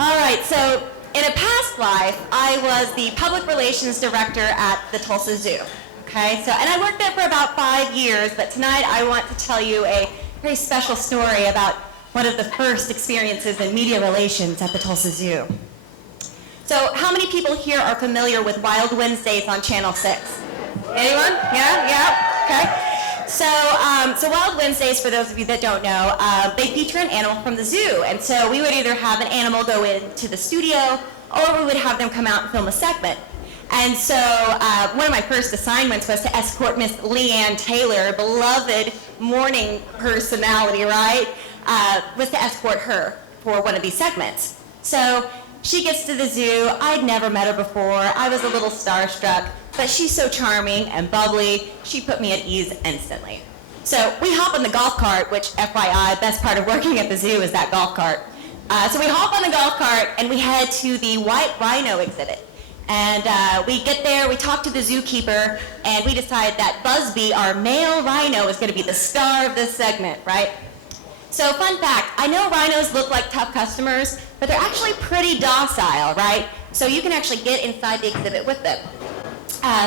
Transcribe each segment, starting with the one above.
All right, so in a past life, I was the public relations director at the Tulsa Zoo. Okay, so, and I worked there for about 5 years, but tonight I want to tell you a very special story about one of the first experiences in media relations at the Tulsa Zoo. So how many people here are familiar with Wild Wednesdays on Channel 6? Anyone? Yeah? Okay. So Wild Wednesdays, for those of you that don't know, they feature an animal from the zoo. And so we would either have an animal go into the studio, or we would have them come out and film a segment. And so one of my first assignments was to escort Miss Leanne Taylor, beloved morning personality, right? Was to escort her for one of these segments. So she gets to the zoo. I'd never met her before. I was a little starstruck, but she's so charming and bubbly. She put me at ease instantly. So we hop on the golf cart, which FYI, best part of working at the zoo is that golf cart. So we hop on the golf cart and we head to the white rhino exhibit. And we get there, we talk to the zookeeper, and we decide that Busby, our male rhino, is going to be the star of this segment, right? So fun fact, I know rhinos look like tough customers, but they're actually pretty docile, right? So you can actually get inside the exhibit with them.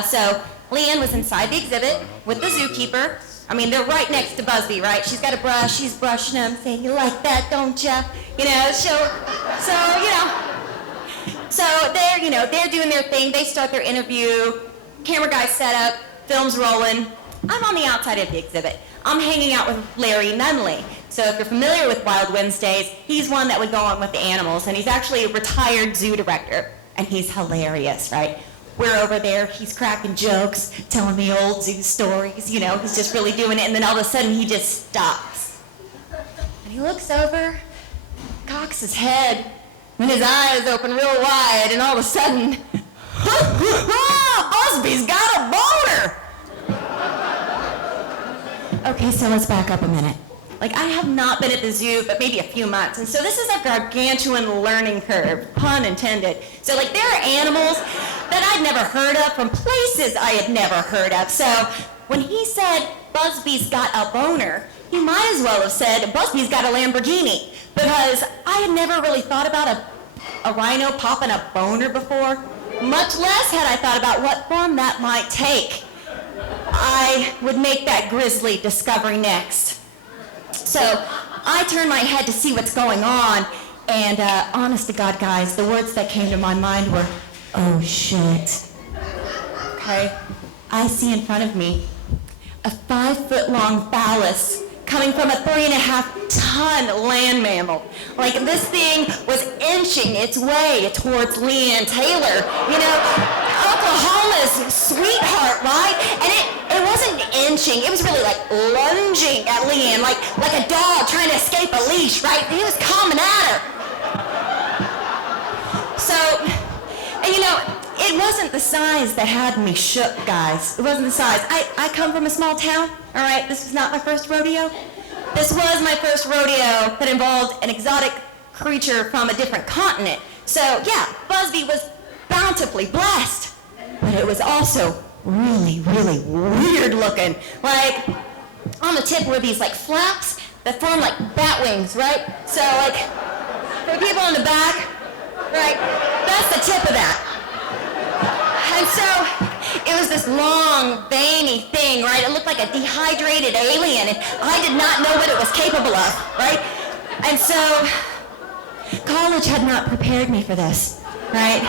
So Leanne was inside the exhibit with the zookeeper. I mean, they're right next to Busby, right? She's got a brush, she's brushing him, saying, "You like that, don't ya?" You know, So they're doing their thing. They start their interview. Camera guy set up, film's rolling. I'm on the outside of the exhibit. I'm hanging out with Larry Nunley. So if you're familiar with Wild Wednesdays, he's one that would go on with the animals, and he's actually a retired zoo director, and he's hilarious, right? We're over there, he's cracking jokes, telling me old zoo stories, he's just really doing it, and then all of a sudden he just stops. And he looks over, cocks his head, and his eyes open real wide, and all of a sudden, Busby's got a boner! Okay, so let's back up a minute. I have not been at the zoo, but maybe a few months, and so this is a gargantuan learning curve, pun intended. So there are animals that I'd never heard of from places I had never heard of. So when he said, "Busby's got a boner," he might as well have said, "Busby's got a Lamborghini," because I had never really thought about a rhino popping a boner before, much less had I thought about what form that might take. I would make that grisly discovery next. So I turned my head to see what's going on, and honest to God, guys, the words that came to my mind were, "Oh shit." Okay? I see in front of me a 5-foot-long phallus coming from a 3.5-ton land mammal. This thing was inching its way towards Leanne Taylor, Oklahoma's sweetheart, right? And it wasn't inching, it was really lunging at Leanne, like a dog trying to escape a leash, right? He was coming at her. So, and it wasn't the size that had me shook, guys. It wasn't the size. I come from a small town, all right? This was not my first rodeo. This was my first rodeo that involved an exotic creature from a different continent. So, yeah, Busby was bountifully blessed, but it was also really, really weird looking. On the tip were these flaps that form like bat wings, right? So for people in the back, right, that's the tip of that. And so it was this long, veiny thing, right? It looked like a dehydrated alien, and I did not know what it was capable of, right? And so college had not prepared me for this, right?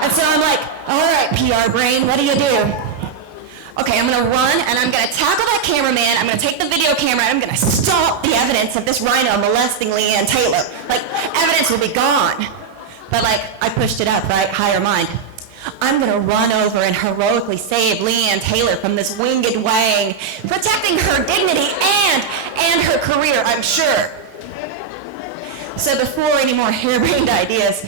And so I'm like, all right, PR brain, what do you do? Okay, I'm gonna run, and I'm gonna tackle that cameraman, I'm gonna take the video camera, and I'm gonna stop the evidence of this rhino molesting Leanne Taylor. Evidence will be gone. But I pushed it up, right? Higher mind. I'm gonna run over and heroically save Leanne Taylor from this winged wang, protecting her dignity and her career, I'm sure. So before any more harebrained ideas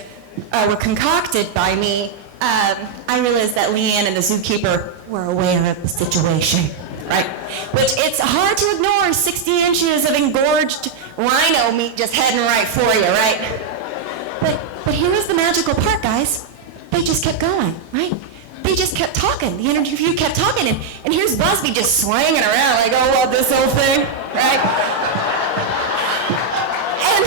were concocted by me, I realized that Leanne and the zookeeper were aware of the situation, right? Which it's hard to ignore 60 inches of engorged rhino meat just heading right for you, right? But here was the magical part, guys. They just kept going, right? They just kept talking. The interview kept talking, and here's Busby just swinging around "Oh, what, this whole thing?" Right? And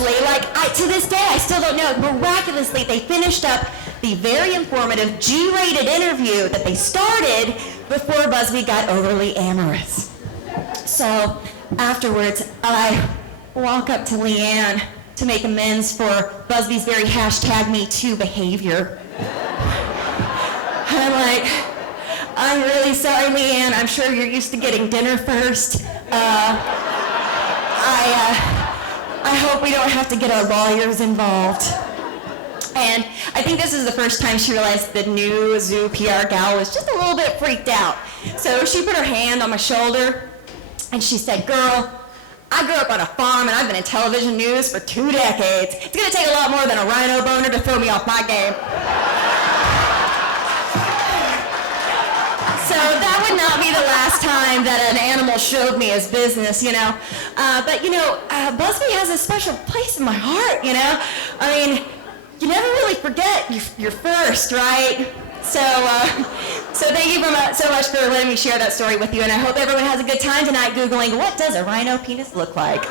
miraculously, to this day, I still don't know, miraculously, they finished up the very informative G-rated interview that they started before Busby got overly amorous. So afterwards, I walk up to Leanne to make amends for Busby's very #MeToo behavior. And I'm like, I'm really sorry, Leanne. I'm sure you're used to getting dinner first. I hope we don't have to get our lawyers involved. And I think this is the first time she realized the new Zoo PR gal was just a little bit freaked out. So she put her hand on my shoulder and she said, "Girl, I grew up on a farm and I've been in television news for 2 decades. It's gonna take a lot more than a rhino boner to throw me off my game." So that would not be the last time that an animal showed me his business, you know. But Busby has a special place in my heart, you know. I mean, you never really forget your first, right? So thank you so much for letting me share that story with you, and I hope everyone has a good time tonight Googling, what does a rhino penis look like?